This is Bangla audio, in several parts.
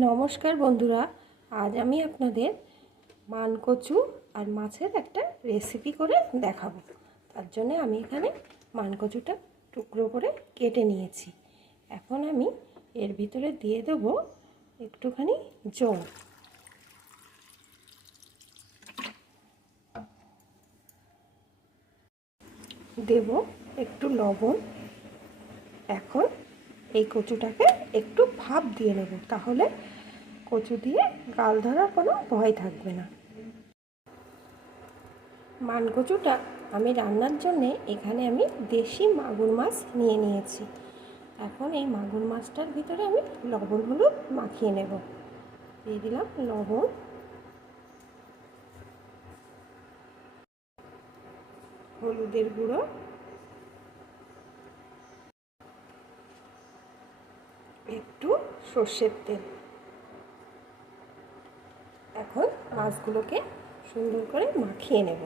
নমস্কার বন্ধুরা, আজ আমি আপনাদের মানকচু আর মাছের একটা রেসিপি করে দেখাবো। তার জন্য আমি এখানে মানকচুটা টুকরো করে কেটে নিয়েছি। এখন আমি এর ভিতরে দিয়ে দেবো একটুখানি জল। দেব একটু লবণ। এখন এই কচুটাকে একটু ভাপ দিয়ে নেব, তাহলে কচু দিয়ে গাল ধরার কোনো ভয় থাকবে না। মানকচুটা আমি রান্নার জন্যে এখানে আমি দেশি মাগুর মাছ নিয়ে নিয়েছি। এখন এই মাগুর মাছটার ভিতরে আমি লবণ হলুদ মাখিয়ে নেব। দিয়ে দিলাম লবণ। হলুদের গুঁড়ো একটু সর্ষের তেল। এখন মাছগুলোকে সুন্দর করে মাখিয়ে নেব।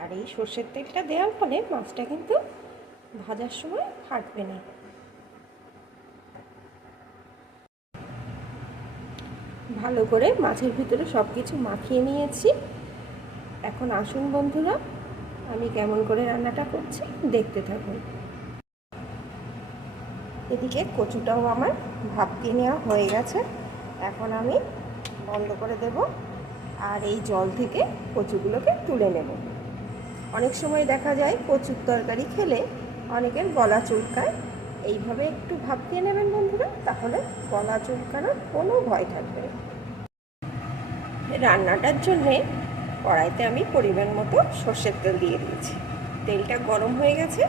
আর এই সর্ষের তেলটা দেওয়ার ফলে মাছটা কিন্তু ভাজার সময় ফাটবে না। ভালো করে মাছের ভিতরে সব কিছু মাখিয়ে নিয়েছি। এখন আসুন বন্ধুরা, আমি কেমন করে রান্নাটা করছি দেখতে থাকুন। এদিকে কচুটাও আমার ভাপ দিয়ে নেওয়া হয়ে গেছে। এখন আমি বন্ধ করে দেব আর এই জল থেকে কচুগুলোকে তুলে নেব। অনেক সময় দেখা যায় কচুর তরকারি খেলে অনেকের গলা চুলকায়। এইভাবে একটু ভাপ দিয়ে নেবেন বন্ধুরা, তাহলে গলা চুলকানোর কোনো ভয় থাকবে রান্নাটার জন্যে কড়াইতে আমি পরিমাণ মতো সর্ষের তেল দিয়ে দিয়েছি। তেলটা গরম হয়ে গেছে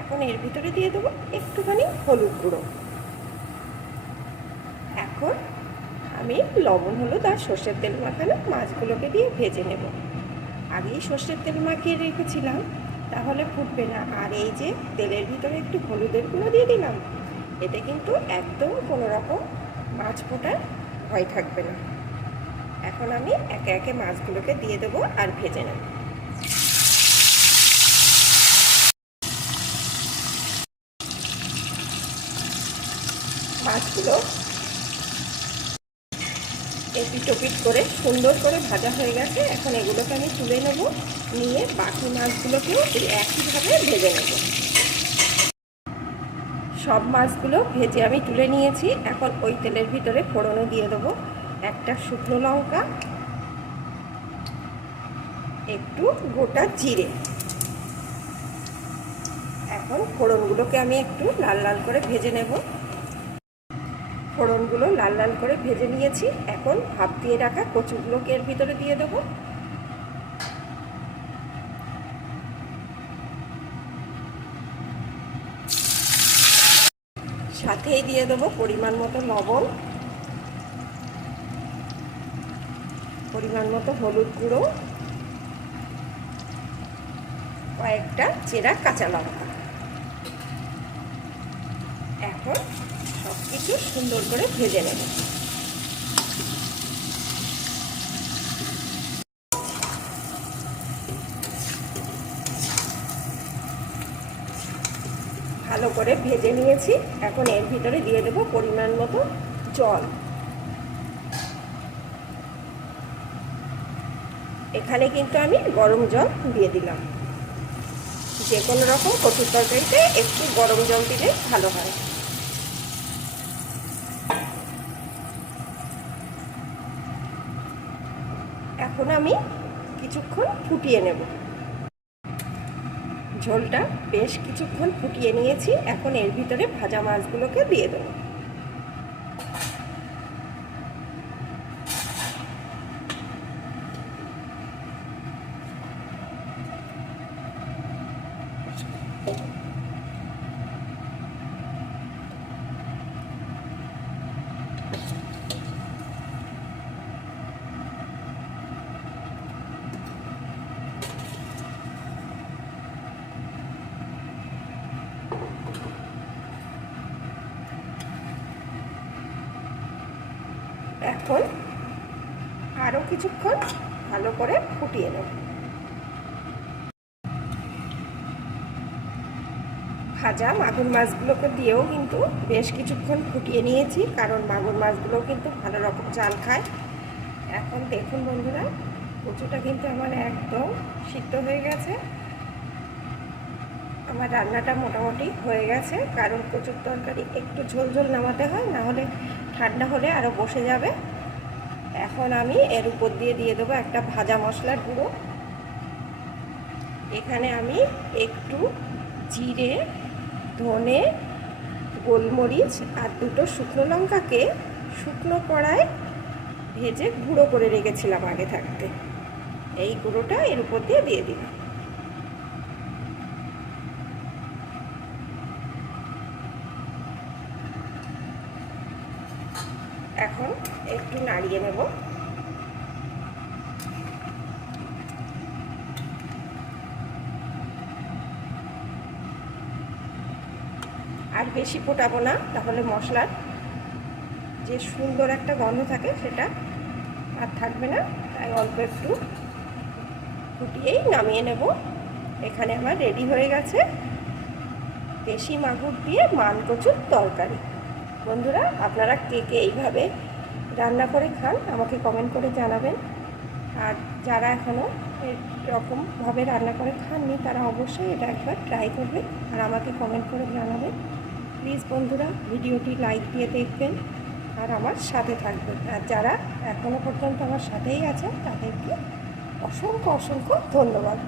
এখন এর ভিতরে দিয়ে দেবো একটুখানি হলুদ গুঁড়ো। এখন আমি লবণ, হলুদ আর সর্ষের তেল মাখানো মাছগুলোকে দিয়ে ভেজে নেব। আগেই সর্ষের তেল মাখিয়ে রেখেছিলাম, তাহলে ফুটবে না। আর এই যে তেলের ভিতরে একটু হলুদের গুঁড়ো দিয়ে দিলাম, এতে কিন্তু একদম কোনো রকম মাছ ফোটার ভয় থাকবে না। এখন আমি একে একে মাছগুলোকে দিয়ে দেবো আর ভেজে নেব। মাছগুলো এপিটোপিট করে সুন্দর করে ভাজা হয়ে গেছে। এখন এগুলোকে আমি তুলে নেব, নিয়ে বাকি মাছগুলোকেও এই একইভাবে ভেজে নেব। সব মাছগুলো ভেজে আমি তুলে নিয়েছি। এখন ওই তেলের ভিতরে ফোড়নে দিয়ে দেবো একটা শুকনো লঙ্কা, একটু গোটা জিরে। এখন ফোড়নগুলোকে আমি একটু লাল লাল করে ভেজে নেব। ফোড়নগুলো লাল লাল করে ভেজে নিয়েছি। এখন ভাপ দিয়ে রাখা কচুগুলোকে এর ভিতরে দিয়ে দেবো? সাথেই দিয়ে দেবো পরিমাণ মতো লবণ, পরিমাণ মতো হলুদ গুঁড়ো, কয়েকটা চেরা কাঁচা লঙ্কা। এখন সব কিছু সুন্দর করে ভেজে নেব। ভালো করে ভেজে নিয়েছি। এখন এর ভিতরে দিয়ে দেবো পরিমাণ মতো জল। এখানে কিন্তু আমি গরম জল দিয়ে দিলাম। যে কোনো রকম কচুর তরকারিতে একটু গরম জল দিলে ভালো হয়। এখন আমি কিছুক্ষণ ফুটিয়ে নেব। ঝোলটা বেশ কিছুক্ষণ ফুটিয়ে নিয়েছি। এখন এর ভিতরে ভাজা মাছগুলোকে দিয়ে দেবো। এখন আরও কিছুক্ষণ ভালো করে ফুটিয়ে নেব। ভাজা মাগুর মাছগুলোকে দিয়েও কিন্তু বেশ কিছুক্ষণ ফুটিয়ে নিয়েছি, কারণ মাগুর মাছগুলোও কিন্তু ভালো রকম জাল খায়। এখন দেখুন বন্ধুরা, কচুটা কিন্তু আমার একদম সিদ্ধ হয়ে গেছে। আমার রান্নাটা মোটামুটি হয়ে গেছে, কারণ কচুর তরকারি একটু ঝোল ঝোল নামাতে হয়, না হলে ঠান্ডা হলে আরও বসে যাবে। এখন আমি এর উপর দিয়ে দিয়ে দেবো একটা ভাজা মশলার গুঁড়ো। এখানে আমি একটু জিরে, ধনে, গোলমরিচ আর দুটো শুকনো লঙ্কাকে শুকনো কড়ায় ভেজে গুঁড়ো করে রেখেছিলাম আগে থাকতে। এই গুঁড়োটা এর উপর দিয়ে দিয়ে দিলাম। এখন একটু নাড়িয়ে নেব। আর বেশি ফোটাবো না, তাহলে মশলার যে সুন্দর একটা গন্ধ থাকে সেটা আর থাকবে না। তাই অল্প একটু ফুটিয়েই নামিয়ে নেব। এখানে আমার রেডি হয়ে গেছে দেশি মাগুর দিয়ে মান কচুর তরকারি। বন্ধুরা, আপনারা কে কে এইভাবে রান্না করে খান, আমাকে কমেন্ট করে জানাবেন। আর যারা এখনও এরকমভাবে রান্না করে খাননি, তারা অবশ্যই এটা একবার ট্রাই করবেন আর আমাকে কমেন্ট করে জানাবেন। প্লিজ বন্ধুরা, ভিডিওটি লাইক দিয়ে দেখবেন আর আমার সাথে থাকবেন। আর যারা এখনও পর্যন্ত আমার সাথেই আছেন, তাদেরকে অসংখ্য অসংখ্য ধন্যবাদ।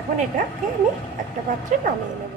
এখন এটাকে আমি একটা পাত্রে নামিয়ে নেব।